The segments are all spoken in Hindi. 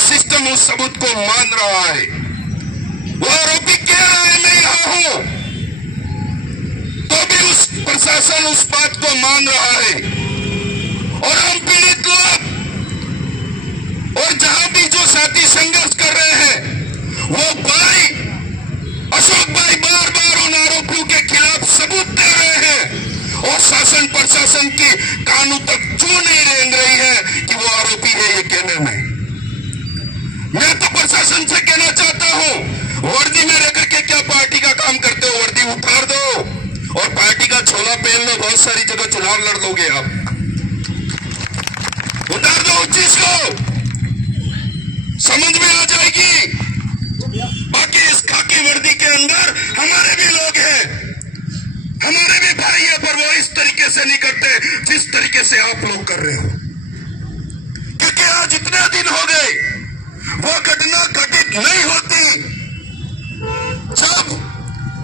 सिस्टम उस सबूत को मान रहा है। वो आरोपी कह रहा है मैं यहां हूं, तो भी उस प्रशासन उस बात को मान रहा है। और हम पीड़ित लोग और जहां भी जो साथी संघर्ष कर रहे हैं, वो भाई अशोक भाई बार बार उन आरोपियों के खिलाफ सबूत दे रहे हैं और शासन प्रशासन की कानों तक चू नहीं रेंग रही है कि वो आरोपी है ये कहने में। मैं तो प्रशासन से कहना चाहता हूं, वर्दी में रह करके क्या पार्टी का काम करते हो? वर्दी उतार दो और पार्टी का छोला पहन लो, बहुत सारी जगह चुनाव लड़ लोगे आप। उतार दो उस चीज को, समझ में आ जाएगी। बाकी इस खाकी वर्दी के अंदर हमारे भी लोग हैं, हमारे भी भाई है, पर वो इस तरीके से नहीं करते जिस तरीके से आप लोग कर रहे हो। क्योंकि आज इतने दिन हो गए, वो घटना घटित नहीं होती जब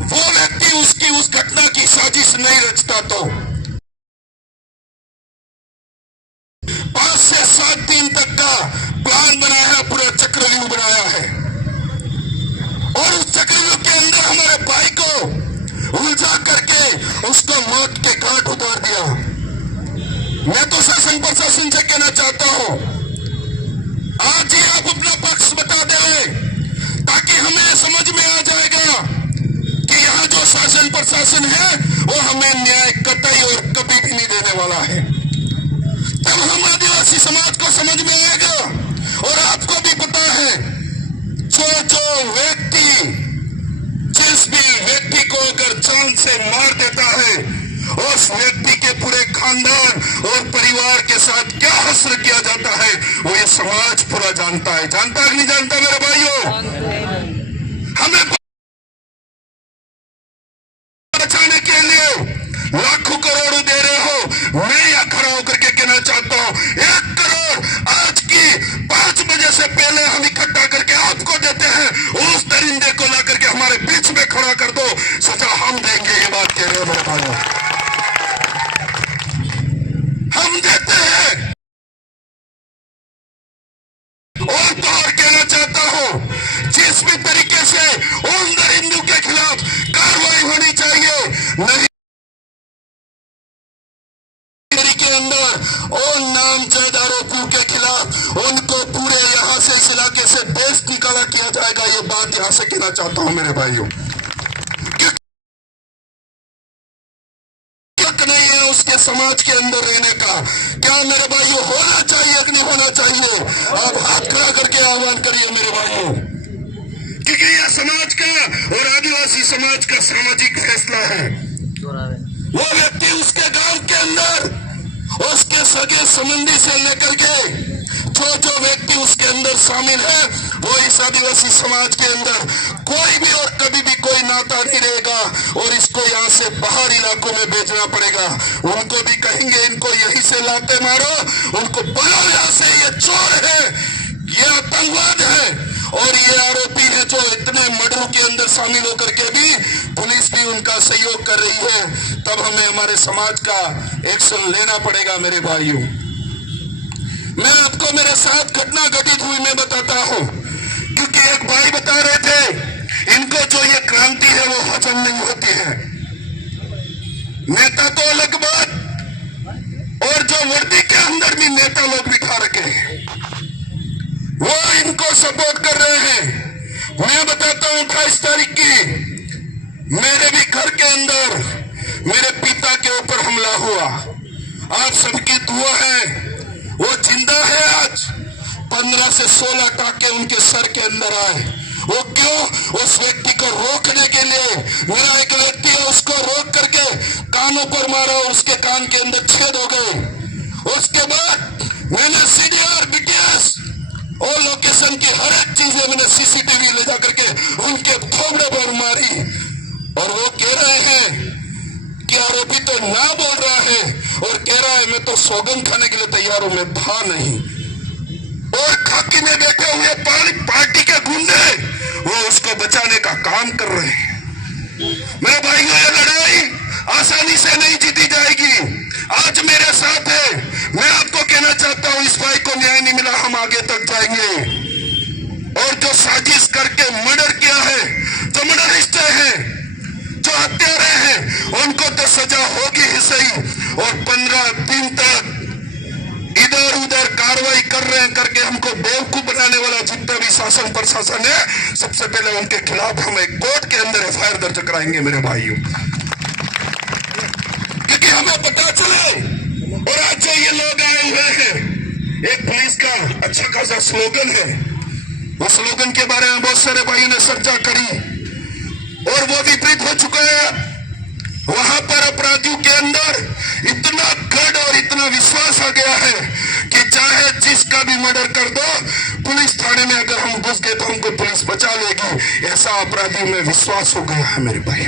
वो व्यक्ति उसकी उस घटना की साजिश नहीं रचता। तो 5 से 7 दिन तक का प्लान बनाया है, पूरा चक्रव्यूह बनाया है और उस चक्रव्यूह के अंदर हमारे भाई को उलझा करके उसको मौत के घाट उतार दिया। मैं तो शासन प्रशासन से कहना चाहता हूं, आज ही आप अपना पक्ष बता दें ताकि हमें समझ में आ जाएगा कि यहाँ जो शासन प्रशासन है वो हमें न्याय कतई और कभी भी नहीं देने वाला है। तब हम आदिवासी समाज को समझ में आएगा। और आपको भी पता है, जो व्यक्ति जिस भी व्यक्ति को अगर जान से मार देता है, उस व्यक्ति के पूरे खानदान और परिवार के साथ क्या हश्र किया जाता है वो ये समाज पूरा जानता है। जानता है नहीं जानता मेरे भाइयों? हमें बचाने के लिए लाखों करोड़ दे रहे हो। मैं यहां खड़ा होकर के कहना चाहता हूं, 1 करोड़ आज की 5 बजे से पहले हम इकट्ठा करके आपको देते हैं। उस दरिंदे को ला करके हमारे बीच में खड़ा कर दो, सजा हम देंगे। ये बात कह रहे हो मेरे भाइयों, हम देते हैं। और तो और कहना चाहता हूं, जिस भी तरीके से उन दरिंदों के खिलाफ कार्रवाई होनी चाहिए, नहीं के अंदर उन नामजद आरोपियों के खिलाफ उनको पूरे यहां से इस इलाके से देश निकाला किया जाएगा। ये बात यहां से कहना चाहता हूं मेरे भाइयों। नहीं है उसके समाज के अंदर रहने का, क्या मेरे भाइयों होना चाहिए कि नहीं होना चाहिए? आप हाथ खड़ा करके आह्वान करिए मेरे भाइयों, क्योंकि यह समाज का और आदिवासी समाज का सामाजिक फैसला है। वो व्यक्ति उसके गांव के अंदर उसके सगे संबंधी से लेकर के जो व्यक्ति उसके अंदर शामिल है, वो इस आदिवासी समाज के अंदर कोई भी और कभी भी कोई नाता नहीं रहेगा और इसको यहाँ से बाहर इलाकों में भेजना पड़ेगा। उनको भी कहेंगे इनको यहीं से लाते मारो, उनको बोलो यहाँ से ये चोर है, ये आतंकवाद है और ये आरोपी है जो इतने मर्डरों के अंदर शामिल होकर के भी पुलिस भी उनका सहयोग कर रही है। तब हमें हमारे समाज का एक्शन लेना पड़ेगा मेरे भाइयों। मैं आपको मेरे साथ घटना घटित हुई मैं बताता हूं, क्योंकि एक भाई बता रहे थे इनको जो ये क्रांति है वो हजम नहीं होती है। नेता तो अलग बात, और जो वर्दी के अंदर भी नेता लोग बिठा रखे हैं वो इनको सपोर्ट कर रहे हैं। मैं बताता हूं 28 तारीख की मेरे भी घर के अंदर मेरे पिता के ऊपर हमला हुआ। आप सबकी दुआ है वो जिंदा है। आज 15 से 16 टाके उनके सर के अंदर आए। वो क्यों? उस व्यक्ति को रोकने के लिए मेरा एक व्यक्ति है उसको रोक करके कानों पर मारा और उसके कान के अंदर छेद हो गए। उसके बाद मैंने CDR BTS और लोकेशन की हर एक चीज मैंने CCTV ले जा करके उनके थोबड़े पर मारी। और वो कह रहे हैं कि आरोपी तो ना बोल रहा है और कह रहा है मैं तो सौगंध खाने के लिए तैयार हूं, मैं था नहीं। और खाकी में बैठे हुए पार्टी के गुंडे वो उसको बचाने का काम कर रहे हैं। मेरे भाइयों, ये लड़ाई आसानी से नहीं जीती जाएगी। आज मेरे साथ है, मैं आपको कहना चाहता हूं इस भाई को न्याय नहीं मिला, हम आगे तक जाएंगे। साजिश करके मर्डर किया है, जो मर्डरिस्ट हैं, जो हत्यारे हैं, उनको तो सजा होगी ही सही। और 15 दिन तक इधर उधर कार्रवाई कर रहे हैं करके हमको बेवकूफ बनाने वाला जितना भी शासन प्रशासन है, सबसे पहले उनके खिलाफ हम एक कोर्ट के अंदर एफआईआर दर्ज कराएंगे मेरे भाइयों, क्योंकि हमें पता चले। और आज जो ये लोग आए हुए हैं, एक पुलिस का अच्छा खासा स्लोगन है, वो स्लोगन के बारे में बहुत सारे भाइयों ने चर्चा करी और वो विपरीत हो चुका है। वहां पर अपराधियों के अंदर इतना गढ़ और इतना विश्वास आ गया है कि चाहे जिसका भी मर्डर कर दो, पुलिस थाने में अगर हम घुस गए तो हमको पुलिस बचा लेगी, ऐसा अपराधियों में विश्वास हो गया है मेरे भाई।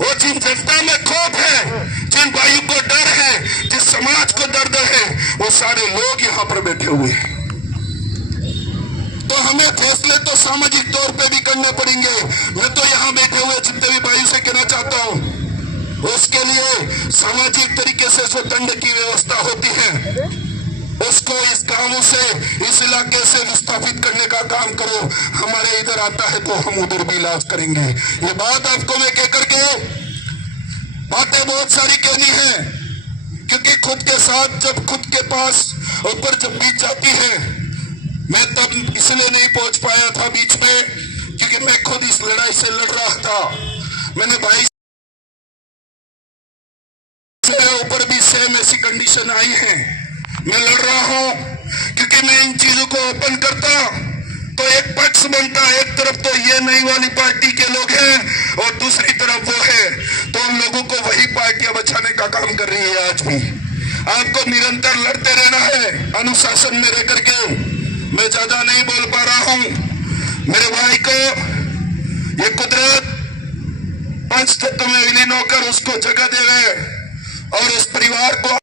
वो जिन जनता में खौफ है, जिन भाइयों को डर है, जिस समाज को दर्द है, वो सारे लोग यहाँ पर बैठे हुए हैं। तो हमें फैसले तो सामाजिक तौर पे भी करने पड़ेंगे। मैं तो यहाँ बैठे हुए जितने भी भाइयों से कहना चाहता हूँ, उसके लिए सामाजिक तरीके से जो दंड की व्यवस्था होती है, उसको इस गांवों से, इस इलाके से विस्थापित करने का काम करो। हमारे इधर आता है तो हम उधर भी इलाज करेंगे। ये बात आपको मैं कह करके बातें बहुत सारी कहनी है, क्योंकि खुद के साथ जब खुद के पास ऊपर जब बीत जाती है, मैं तब इसलिए नहीं पहुंच पाया था बीच में, क्योंकि मैं खुद इस लड़ाई से लड़ रहा था। मैंने भाई ऊपर भी सेम ऐसी कंडीशन आई है, मैं लड़ रहा हूं, क्योंकि मैं इन चीजों को ओपन करता तो एक पक्ष बनता, एक तरफ तो ये नई वाली पार्टी के लोग हैं और दूसरी तरफ वो है, तो उन लोगों को वही पार्टियां बचाने का काम कर रही है। आज भी आपको निरंतर लड़ते रहना है, अनुशासन में रह करके। मैं ज्यादा नहीं बोल पा रहा हूं मेरे भाई को। ये कुदरत पंच तत्व में विलीन होकर उसको जगह दे रहे और इस परिवार को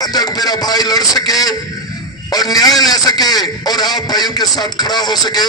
तक मेरा भाई लड़ सके और न्याय ले सके और आप भाइयों के साथ खड़ा हो सके।